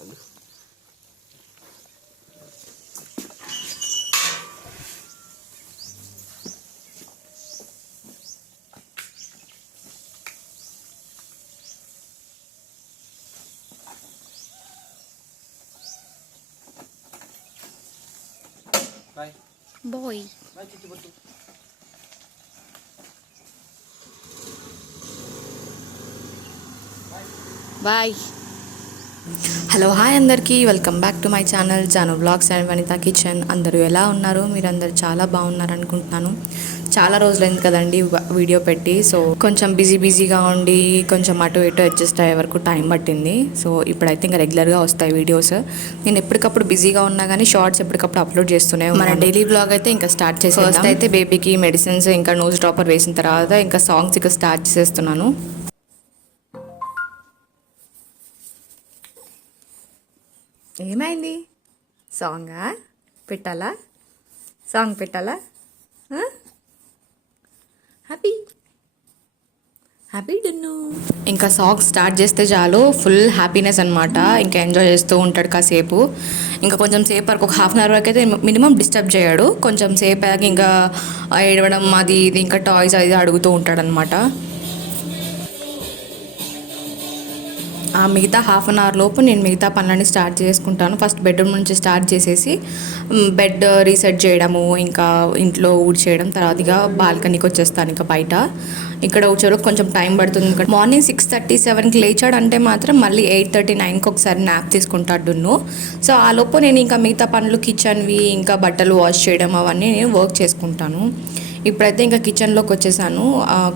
Bye bye. Hello hi అందరికీ, welcome back to my channel Janu blogs and Vanitha kitchen. అందరూ ఎలా ఉన్నారు? మీరందరూ చాలా బాగున్నారు అనుకుంటున్నాను. చాలా రోజులైంది కదండి వీడియో పెట్టి. సో కొంచెం బిజీగా ఉండి కొంచెం అటు ఇటు అడ్జస్ట్ అయ్యే వరకు టైం పట్టింది. సో ఇప్పుడైతే ఇంకా రెగ్యులర్గా వస్తాయి వీడియోస్. నేను ఎప్పటికప్పుడు బిజీగా ఉన్నా కానీ షార్ట్స్ ఎప్పటికప్పుడు అప్లోడ్ చేస్తూనే మన డైలీ బ్లాగ్ అయితే ఇంకా స్టార్ట్ చేసి ఫస్ట్ అయితే బేబీకి మెడిసిన్స్ ఇంకా నోజ్ డ్రాపర్ వేసిన తర్వాత ఇంకా సాంగ్స్ ఇంకా స్టార్ట్ చేస్తున్నాను. ఏమైంది? సాంగా పెట్టాలా? సాంగ్ పెట్టాలా? హ్యాపీ హ్యాపీ డన్ను. ఇంకా సాంగ్ స్టార్ట్ చేస్తే చాలు ఫుల్ హ్యాపీనెస్ అనమాట. ఇంకా ఎంజాయ్ చేస్తూ ఉంటాడు కాసేపు. ఇంకా కొంచెం సేపు వరకు ఒక హాఫ్ అన్ అవర్ వరకు అయితే మినిమం డిస్టర్బ్ చేయడు. కొంచెం సేపు ఇంకా ఏడవడం అది ఇది ఇంకా టాయ్స్ అది అడుగుతూ ఉంటాడు అనమాట. ఆ మిగతా హాఫ్ అన్ అవర్ లోపు నేను మిగతా పనులన్నీ స్టార్ట్ చేసుకుంటాను. ఫస్ట్ బెడ్రూమ్ నుంచి స్టార్ట్ చేసేసి బెడ్ రీసెట్ చేయడము, ఇంకా ఇంట్లో ఊడ్చేయడం, తర్వాత ఇక బాల్కనీకి వచ్చేస్తాను. ఇంకా బయట ఇక్కడ ఊడ్చేలోపు కొంచెం టైం పడుతుంది. ఇంకా మార్నింగ్ 6:37కి లేచాడు అంటే మాత్రం మళ్ళీ 8:39కి ఒకసారి నాప్ తీసుకుంటాడు డున్ను. సో ఆ లోపు నేను ఇంకా మిగతా పనులు కిచెన్వి ఇంకా బట్టలు వాష్ చేయడం అవన్నీ నేను వర్క్ చేసుకుంటాను. ఇప్పుడైతే ఇంకా కిచెన్లోకి వచ్చేసాను.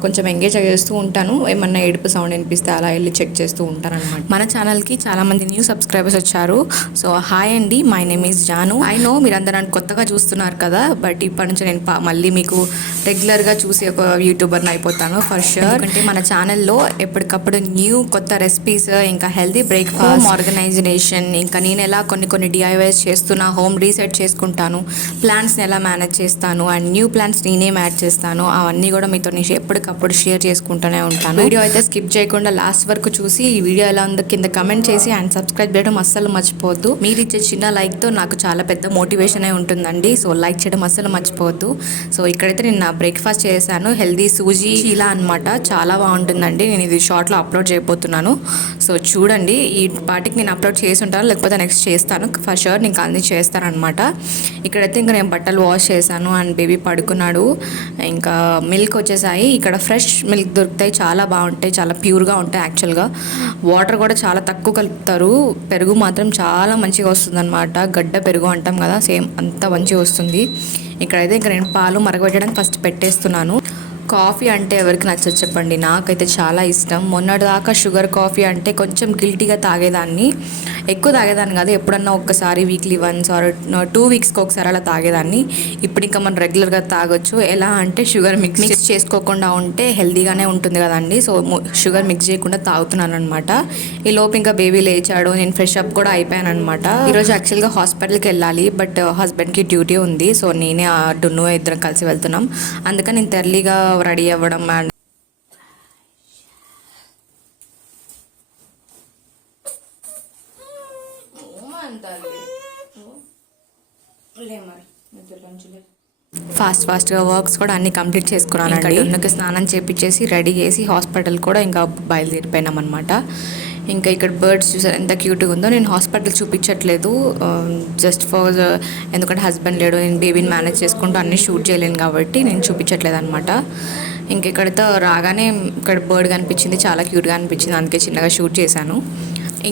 కొంచెం ఎంగేజ్ చేస్తూ ఉంటాను. ఏమన్నా ఏడుపు సౌండ్ వినిపిస్తే అలా వెళ్ళి చెక్ చేస్తూ ఉంటాను అనమాట. మన ఛానల్కి చాలామంది న్యూ సబ్స్క్రైబర్స్ వచ్చారు. సో హాయ్ అండి, my name is Janu. I know మీరందరూ నన్ను కొత్తగా చూస్తున్నారు కదా, బట్ ఇప్పటి నుంచి నేను మళ్ళీ మీకు రెగ్యులర్గా చూసి ఒక యూట్యూబర్ని అయిపోతాను ఫర్ ష్యూర్. అంటే మన ఛానల్లో ఎప్పటికప్పుడు న్యూ కొత్త రెసిపీస్, ఇంకా హెల్తీ బ్రేక్ఫాస్ట్, హోమ్ ఆర్గనైజేషన్, ఇంకా నేను ఎలా కొన్ని డిఐవైస్ చేస్తున్నా, హోమ్ రీసెట్ చేసుకుంటాను, ప్లాంట్స్ని ఎలా మేనేజ్ చేస్తాను, అండ్ న్యూ ప్లాంట్స్ నేనే యాడ్ చేస్తాను, అవన్నీ కూడా మీతో ఎప్పటికప్పుడు షేర్ చేసుకుంటూనే ఉంటాను. వీడియో అయితే స్కిప్ చేయకుండా లాస్ట్ వరకు చూసి ఈ వీడియో ఎలా ఉందో కింద కమెంట్ చేసి అండ్ సబ్స్క్రైబ్ చేయడం అస్సలు మర్చిపోవద్దు. మీరు ఇచ్చే చిన్న లైక్తో నాకు చాలా పెద్ద మోటివేషన్ అయి ఉంటుందండి. సో లైక్ చేయడం అస్సలు మర్చిపోవద్దు. సో ఇక్కడైతే నేను నా బ్రేక్ఫాస్ట్ చేశాను. హెల్దీ సూజీ చీలా అనమాట. చాలా బాగుంటుందండి. నేను ఇది షార్ట్లో అప్లోడ్ చేయబోతున్నాను. సో చూడండి, ఈ పాటికి నేను అప్లోడ్ చేసి ఉంటాను, లేకపోతే నెక్స్ట్ చేస్తాను ఫర్ షూర్. నేను అన్ని చేస్తాను అనమాట. ఇక్కడైతే ఇంకా నేను బట్టలు వాష్ చేశాను అండ్ బేబీ పడుకున్నాడు. ఇంకా మిల్క్ వచ్చేసాయి. ఇక్కడ ఫ్రెష్ మిల్క్ దొరుకుతాయి, చాలా బాగుంటాయి, చాలా ప్యూర్గా ఉంటాయి. యాక్చువల్గా వాటర్ కూడా చాలా తక్కువ కలుపుతారు. పెరుగు మాత్రం చాలా మంచిగా వస్తుంది అనమాట. గడ్డ పెరుగు అంటాం కదా, సేమ్ అంత మంచిగా వస్తుంది. ఇక్కడైతే ఇంకా నేను పాలు మరగబెట్టడానికి ఫస్ట్ పెట్టేస్తున్నాను. కాఫీ అంటే ఎవరికి నచ్చదు చెప్పండి, నాకైతే చాలా ఇష్టం. మొన్నటిదాకా షుగర్ కాఫీ అంటే కొంచెం గిల్టీగా తాగేదాన్ని, ఎక్కువ తాగేదాన్ని కాదు, ఎప్పుడన్నా ఒక్కసారి వీక్లీ వన్స్ ఆర్ 2 వీక్స్కి ఒకసారి అలా తాగేదాన్ని. ఇప్పుడు ఇంకా మనం రెగ్యులర్గా తాగొచ్చు. ఎలా అంటే షుగర్ మిక్స్ చేసుకోకుండా ఉంటే హెల్తీగానే ఉంటుంది కదండి. సో షుగర్ మిక్స్ చేయకుండా తాగుతున్నాను అనమాట. ఈ లోపు ఇంకా బేబీ లేచాడు, నేను ఫ్రెష్ అప్ కూడా అయిపోయాను అనమాట. ఈరోజు యాక్చువల్గా హాస్పిటల్కి వెళ్ళాలి, బట్ హస్బెండ్కి డ్యూటీ ఉంది. సో నేనే డున్ను ఇద్దరం కలిసి వెళ్తున్నాం. అందుకని నేను ఎర్లీగా రెడీ అవ్వడం అండ్ ఫాస్ట్గా వర్క్స్ కూడా అన్ని కంప్లీట్ చేసుకున్నానండి. డున్నుకి స్నానం చేపించేసి రెడీ చేసి హాస్పిటల్ కూడా ఇంకా బయలుదేరిపోయినాం అనమాట. ఇంకా ఇక్కడ బర్డ్స్ చూసారు ఎంత క్యూట్గా ఉందో. నేను హాస్పిటల్ చూపించట్లేదు, జస్ట్ ఫర్ ఎందుకంటే హస్బెండ్ లేడు, నేను బేబీని మేనేజ్ చేసుకుంటూ అన్నీ షూట్ చేయలేను కాబట్టి నేను చూపించట్లేదు అనమాట. ఇంక ఇక్కడితో రాగానే ఇక్కడ బర్డ్ కనిపించింది, చాలా క్యూట్గా అనిపించింది, అందుకే చిన్నగా షూట్ చేశాను.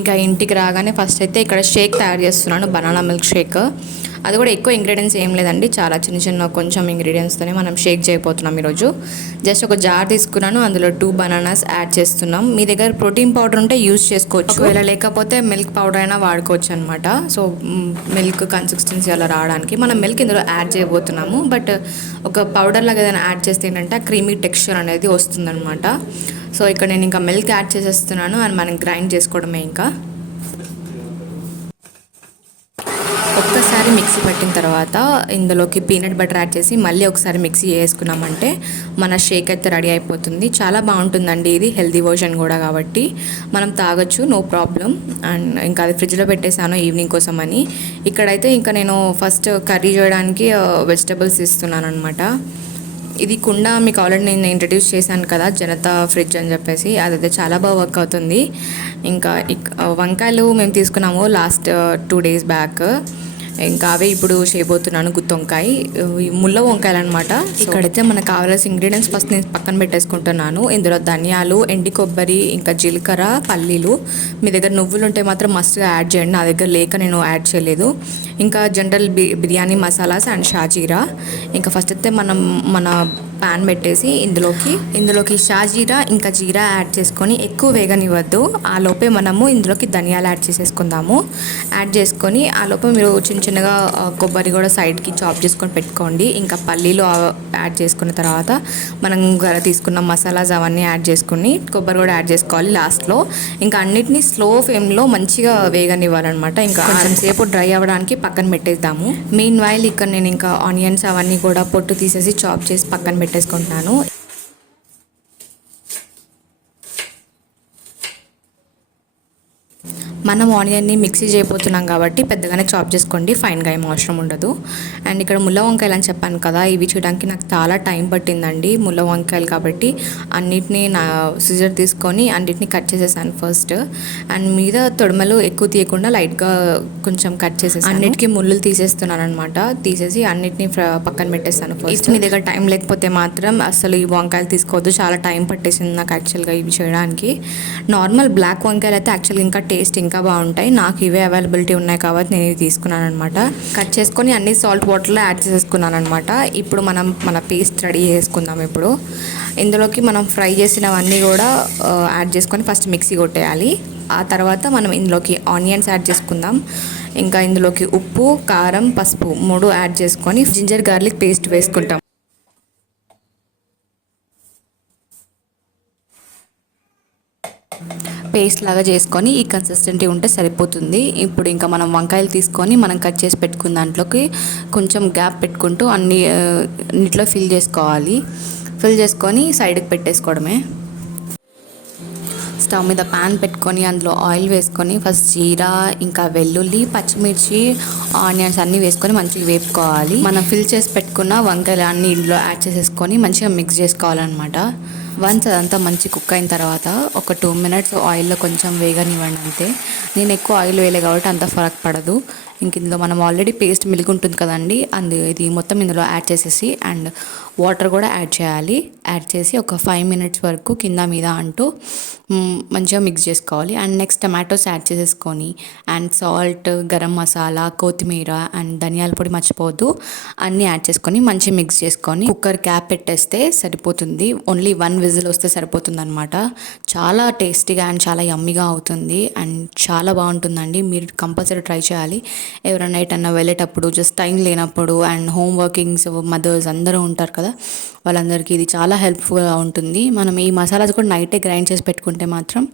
ఇంకా ఇంటికి రాగానే ఫస్ట్ అయితే ఇక్కడ షేక్ తయారు చేస్తున్నాను, బనానా మిల్క్ షేక్. అది కూడా ఎక్కువ ఇంగ్రీడియంట్స్ ఏం లేదండి, చాలా చిన్న కొంచెం ఇంగ్రీడియంట్స్తోనే మనం షేక్ చేయబోతున్నాం ఈరోజు. జస్ట్ ఒక జార్ తీసుకున్నాను, అందులో 2 బనానాస్ యాడ్ చేస్తున్నాం. మీ దగ్గర ప్రోటీన్ పౌడర్ ఉంటే యూజ్ చేసుకోవచ్చు, ఒకవేళ లేకపోతే మిల్క్ పౌడర్ అయినా వాడుకోవచ్చు అనమాట. సో మిల్క్ కన్సిస్టెన్సీ అలా రావడానికి మనం మిల్క్ ఇందులో యాడ్ చేయబోతున్నాము. బట్ ఒక పౌడర్ లాగా ఏదైనా యాడ్ చేస్తే ఏంటంటే ఆ క్రీమీ టెక్స్చర్ అనేది వస్తుందన్నమాట. సో ఇక్కడ నేను ఇంకా మిల్క్ యాడ్ చేసేస్తున్నాను అండ్ మనం గ్రైండ్ చేసుకోవడమే. ఇంకా ఒక్కసారి ఒకసారి మిక్సీ పట్టిన తర్వాత ఇందులోకి పీనట్ బటర్ యాడ్ చేసి మళ్ళీ ఒకసారి మిక్సీ చేసుకున్నామంటే మన షేక్ అయితే రెడీ అయిపోతుంది. చాలా బాగుంటుందండి. ఇది హెల్తీ వర్షన్ కూడా కాబట్టి మనం తాగొచ్చు, నో ప్రాబ్లం. అండ్ ఇంకా అది ఫ్రిడ్జ్లో పెట్టేశాను ఈవినింగ్ కోసం అని. ఇక్కడైతే ఇంకా నేను ఫస్ట్ కర్రీ చేయడానికి వెజిటబుల్స్ ఇస్తున్నాను అనమాట. ఇది కుండ మీకు ఆల్రెడీ నేను ఇంట్రడ్యూస్ చేశాను కదా, జనతా ఫ్రిడ్జ్ అని చెప్పేసి. అదైతే చాలా బాగా వర్క్ అవుతుంది. ఇంకా వంకాయలు మేము తీసుకున్నాము లాస్ట్ 2 days బ్యాక్. ఇంకా అవే ఇప్పుడు చేయబోతున్నాను. గుత్తి వంకాయ, ముళ్ళ వంకాయలు అనమాట. ఇక్కడైతే మనకు కావాల్సిన ఇంగ్రీడియంట్స్ ఫస్ట్ నేను పక్కన పెట్టేసుకుంటున్నాను. ఇందులో ధనియాలు, ఎండి కొబ్బరి, ఇంకా జీలకర్ర, పల్లీలు. మీ దగ్గర నువ్వులు ఉంటే మాత్రం మస్తుగా యాడ్ చేయండి. నా దగ్గర లేక నేను యాడ్ చేయలేదు. ఇంకా జనరల్ బిర్యానీ మసాలాస్ అండ్ షాజీరా. ఇంకా ఫస్ట్ అయితే మన ప్యాన్ పెట్టేసి ఇందులోకి షాజీరా ఇంకా జీరా యాడ్ చేసుకొని ఎక్కువ వేగనివ్వద్దు. ఆ లోపే మనము ఇందులోకి ధనియాలు యాడ్ చేసేసుకుందాము. యాడ్ చేసుకొని ఆ లోపే మీరు చిన్నగా కొబ్బరి కూడా సైడ్కి చాప్ చేసుకొని పెట్టుకోండి. ఇంకా పల్లీలు యాడ్ చేసుకున్న తర్వాత మనం తీసుకున్న మసాలాస్ అవన్నీ యాడ్ చేసుకుని కొబ్బరి కూడా యాడ్ చేసుకోవాలి లాస్ట్లో. ఇంకా అన్నిటినీ స్లో ఫ్లేమ్లో మంచిగా వేగనివ్వాలన్నమాట. ఇంకా కొంచెం సేపు డ్రై అవ్వడానికి పక్కన పెట్టేద్దాము. మీన్ వైల్ ఇక్కడ నేను ఇంకా ఆనియన్స్ అవన్నీ కూడా పొట్టు తీసేసి చాప్ చేసి పక్కన పెట్టేసుకుంటున్నాను. మనం ఆనియన్ని మిక్సీ చేయబోతున్నాం కాబట్టి పెద్దగానే చాప్ చేసుకోండి, ఫైన్గా ఏం అవసరం ఉండదు. అండ్ ఇక్కడ ముళ్ళ వంకాయలు అని చెప్పాను కదా, ఇవి చేయడానికి నాకు చాలా టైం పట్టిందండి. ముళ్ళ వంకాయలు కాబట్టి అన్నిటినీ నా సిజర్ తీసుకొని అన్నిటిని కట్ చేసేసాను ఫస్ట్. అండ్ మీద తొడమలు ఎక్కువ తీయకుండా లైట్గా కొంచెం కట్ చేసేసి అన్నిటికీ ముళ్ళు తీసేస్తున్నాను అనమాట. తీసేసి అన్నిటిని పక్కన పెట్టేస్తాను ఫస్ట్. మీ దగ్గర టైం లేకపోతే మాత్రం అసలు ఈ వంకాయలు తీసుకోవద్దు, చాలా టైం పట్టేసింది నాకు యాక్చువల్గా ఇవి చేయడానికి. నార్మల్ బ్లాక్ వంకాయలు అయితే యాక్చువల్గా ఇంకా టేస్ట్ ఇంకా బాగుంటాయి. నాకు ఇవే అవైలబిలిటీ ఉన్నాయి కాబట్టి నేను ఇవి తీసుకున్నాను అనమాట. కట్ చేసుకొని అన్ని సాల్ట్ వాటర్లో యాడ్ చేసేసుకున్నాను అనమాట. ఇప్పుడు మన పేస్ట్ రెడీ చేసుకుందాం. ఇప్పుడు ఇందులోకి మనం ఫ్రై చేసినవన్నీ కూడా యాడ్ చేసుకొని ఫస్ట్ మిక్సీ కొట్టేయాలి. ఆ తర్వాత మనం ఇందులోకి ఆనియన్స్ యాడ్ చేసుకుందాం. ఇంకా ఇందులోకి ఉప్పు, కారం, పసుపు 3 యాడ్ చేసుకొని జింజర్ గార్లిక్ పేస్ట్ వేసుకుంటాం. పేస్ట్ లాగా చేసుకొని ఈ కన్సిస్టెంటీ ఉంటే సరిపోతుంది. ఇప్పుడు ఇంకా మనం వంకాయలు తీసుకొని మనం కట్ చేసి పెట్టుకున్న దాంట్లోకి కొంచెం గ్యాప్ పెట్టుకుంటూ అన్నిట్లో ఫిల్ చేసుకోవాలి. ఫిల్ చేసుకొని సైడ్కి పెట్టేసుకోవడమే. స్టవ్ మీద ప్యాన్ పెట్టుకొని అందులో ఆయిల్ వేసుకొని ఫస్ట్ జీరా, ఇంకా వెల్లుల్లి, పచ్చిమిర్చి, ఆనియన్స్ అన్నీ వేసుకొని మంచిగా వేపుకోవాలి. మనం ఫిల్ చేసి పెట్టుకున్న వంకాయలు అన్నీ ఇందులో యాడ్ చేసేసుకొని మంచిగా మిక్స్ చేసుకోవాలన్నమాట. వన్స్ అదంతా మంచి కుక్ అయిన తర్వాత ఒక 2 minutes ఆయిల్లో కొంచెం వేగనివ్వండి అంతే. నేను ఎక్కువ ఆయిల్ వేయలే కాబట్టి అంత ఫరక్ పడదు. ఇంక ఇందులో మనం ఆల్రెడీ పేస్ట్ మిల్క్ ఉంటుంది కదండి, ఇది మొత్తం ఇందులో యాడ్ చేసేసి అండ్ వాటర్ కూడా యాడ్ చేయాలి. యాడ్ చేసి ఒక 5 minutes వరకు కింద మీద అంటూ మంచిగా మిక్స్ చేసుకోవాలి. అండ్ నెక్స్ట్ టమాటోస్ యాడ్ చేసేసుకొని అండ్ సాల్ట్, గరం మసాలా, కొత్తిమీర అండ్ ధనియాల పొడి మర్చిపోవద్దు, అన్నీ యాడ్ చేసుకొని మంచిగా మిక్స్ చేసుకొని కుక్కర్ క్యాప్ పెట్టేస్తే సరిపోతుంది. ఓన్లీ 1 whistle వస్తే సరిపోతుంది అనమాట. చాలా టేస్టీగా అండ్ చాలా యమ్మీగా అవుతుంది అండ్ చాలా బాగుంటుందండి. మీరు కంపల్సరీ ట్రై చేయాలి. ఎవరైనా ఎటన్నా వెళ్ళేటప్పుడు, జస్ట్ టైం లేనప్పుడు అండ్ హోమ్ వర్కింగ్స్ మదర్స్ అందరూ ఉంటారు కదా, వాళ్ళందరికీ ఇది చాలా హెల్ప్ఫుల్గా ఉంటుంది. మనం ఈ మసాలాస్ కూడా నైటే గ్రైండ్ చేసి పెట్టుకుంటే మాత్రం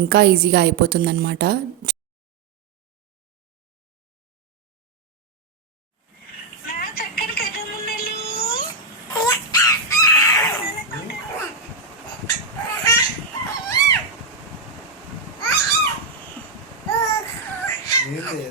ఇంకా ఈజీగా అయిపోతుంది అనమాట.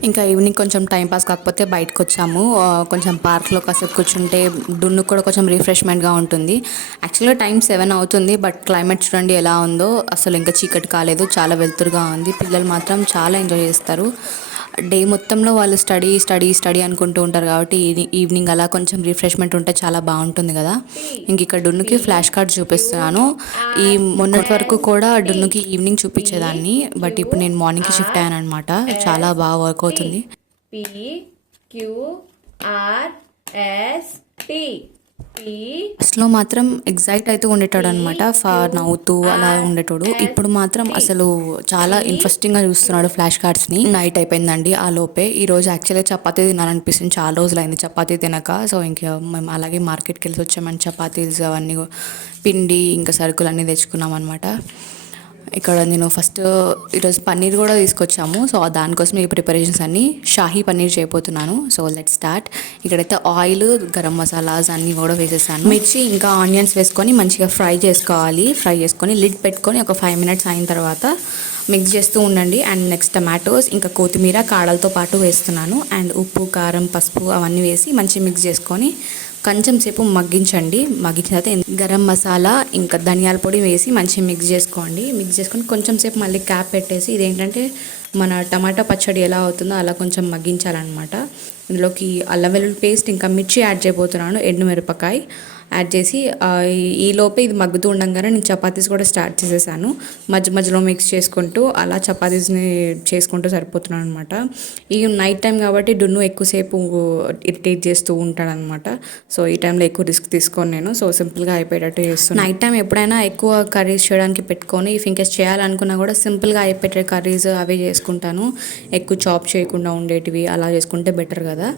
ఇంకా ఈవినింగ్ కొంచెం టైంపాస్ కాకపోతే బయటకు వచ్చాము. కొంచెం పార్క్లో కాసేపు కూర్చుంటే డున్ను కూడా కొంచెం రిఫ్రెష్మెంట్గా ఉంటుంది. యాక్చువల్గా టైం 7 అవుతుంది, బట్ క్లైమేట్ చూడండి ఎలా ఉందో. అసలు ఇంకా చీకటి కాలేదు, చాలా వెలుతురుగా ఉంది. పిల్లలు మాత్రం చాలా ఎంజాయ్ చేస్తారు. డే మొత్తంలో వాళ్ళు స్టడీ అనుకుంటూ ఉంటారు కాబట్టి ఈవినింగ్ అలా కొంచెం రిఫ్రెష్మెంట్ ఉంటే చాలా బాగుంటుంది కదా. ఇంక ఇక్కడ డున్నుకి ఫ్లాష్ కార్డ్ చూపిస్తున్నాను. ఈ మొన్నటి వరకు కూడా డున్నుకి ఈవినింగ్ చూపించేదాన్ని, బట్ ఇప్పుడు నేను మార్నింగ్కి షిఫ్ట్ అయ్యాను అనమాట. చాలా బాగా వర్క్ అవుతుంది. ఫస్ట్లో మాత్రం ఎగ్జైట్ అయితే ఉండేటాడు అనమాట, నవ్వుతూ అలా ఉండేటోడు. ఇప్పుడు మాత్రం అసలు చాలా ఇంట్రెస్టింగ్గా చూస్తున్నాడు ఫ్లాష్ కార్డ్స్ని. నైట్ అయిపోయిందండి ఆ లోపే. ఈరోజు యాక్చువల్గా చపాతీ తినాలనిపిస్తుంది, చాలా రోజులు అయింది చపాతీ తినక. సో ఇంకా మేము అలాగే మార్కెట్కి వెళ్ళి వచ్చామని చపాతీస్ అవన్నీ పిండి ఇంకా సరుకులు అన్నీ తెచ్చుకున్నాం అనమాట. ఇక్కడ నేను ఫస్ట్ ఈరోజు పన్నీర్ కూడా తీసుకొచ్చాము. సో దానికోసం ఈ ప్రిపరేషన్స్ అన్నీ షాహీ పన్నీర్ చేయబోతున్నాను. So let start. ఇక్కడైతే ఆయిల్, గరం మసాలాస్ అన్నీ కూడా వేసేసాను. మిర్చి ఇంకా ఆనియన్స్ వేసుకొని మంచిగా ఫ్రై చేసుకోవాలి. ఫ్రై చేసుకొని లిడ్ పెట్టుకొని ఒక 5 మినిట్స్ అయిన తర్వాత మిక్స్ చేస్తూ ఉండండి. అండ్ నెక్స్ట్ టమాటోస్ ఇంకా కొత్తిమీర కాడలతో పాటు వేస్తున్నాను. అండ్ ఉప్పు, కారం, పసుపు అవన్నీ వేసి మంచిగా మిక్స్ చేసుకొని కొంచెం సేపు మగ్గించండి. మగ్గించిన తర్వాత గరం మసాలా ఇంకా ధనియాల పొడి వేసి మంచిగా మిక్స్ చేసుకోండి. మిక్స్ చేసుకొని కొంచెం సేపు మళ్ళీ క్యాప్ పెట్టేసి ఇదేంటంటే మన టమాటా పచ్చడి ఎలా అవుతుందో అలా కొంచెం మగ్గించాలన్నమాట. ఇందులోకి అల్లం వెల్లుల్లి పేస్ట్ ఇంకా మిర్చి యాడ్ చేయబోతున్నాను, ఎండుమిరపకాయ యాడ్ చేసి ఈ లోపే ఇది మగ్గుతూ ఉండగానే నేను చపాతీస్ కూడా స్టార్ట్ చేసేసాను. మధ్య మధ్యలో మిక్స్ చేసుకుంటూ అలా చపాతీస్ని చేసుకుంటూ సరిపోతున్నాను అనమాట. ఈ నైట్ టైం కాబట్టి డున్ను ఎక్కువసేపు ఇరిటేట్ చేస్తూ ఉంటాడనమాట. సో ఈ టైంలో ఎక్కువ రిస్క్ తీసుకొని నేను సింపుల్గా అయిపోయేటట్టు చేస్తాను. నైట్ టైం ఎప్పుడైనా ఎక్కువ కర్రీస్ చేయడానికి పెట్టుకొని ఇఫ్ ఇంకేస్ చేయాలనుకున్నా కూడా సింపుల్గా అయిపోయే కర్రీస్ అవే చేసుకుంటాను. ఎక్కువ చాప్ చేయకుండా ఉండేటివి అలా చేసుకుంటే బెటర్ కదా.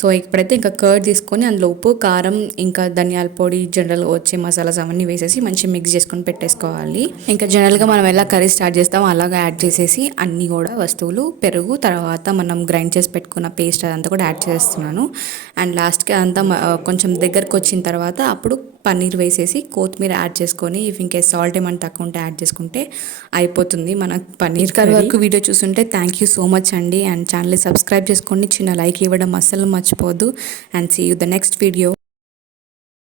సో ఇప్పుడైతే ఇంకా కర్డ్ తీసుకొని అందులో ఉప్పు, కారం ఇంకా ధనియాల పొడి, జనరల్గా వచ్చే మసాలాస్ అవన్నీ వేసేసి మంచిగా మిక్స్ చేసుకొని పెట్టేసుకోవాలి. ఇంకా జనరల్గా మనం ఎలా కర్రీ స్టార్ట్ చేస్తామో అలాగా యాడ్ చేసేసి అన్నీ కూడా వస్తువులు, పెరుగు, తర్వాత మనం గ్రైండ్ చేసి పెట్టుకున్న పేస్ట్ అదంతా కూడా యాడ్ చేస్తున్నాను. అండ్ లాస్ట్కి అదంతా కొంచెం దగ్గరకు వచ్చిన తర్వాత అప్పుడు పన్నీర్ వేసేసి కొత్తిమీర యాడ్ చేసుకొని ఇఫ్ ఇంకేస్ సాల్ట్ ఏమైనా తక్కువ ఉంటే యాడ్ చేసుకుంటే అయిపోతుంది మన పన్నీర్ కర్రీ. వరకు వీడియో చూస్తుంటే థ్యాంక్ యూ సో మచ్ అండి. అండ్ ఛానల్ని సబ్స్క్రైబ్ చేసుకోండి, చిన్న లైక్ ఇవ్వడం అస్సలు మర్చిపోవద్దు. And see you the next video.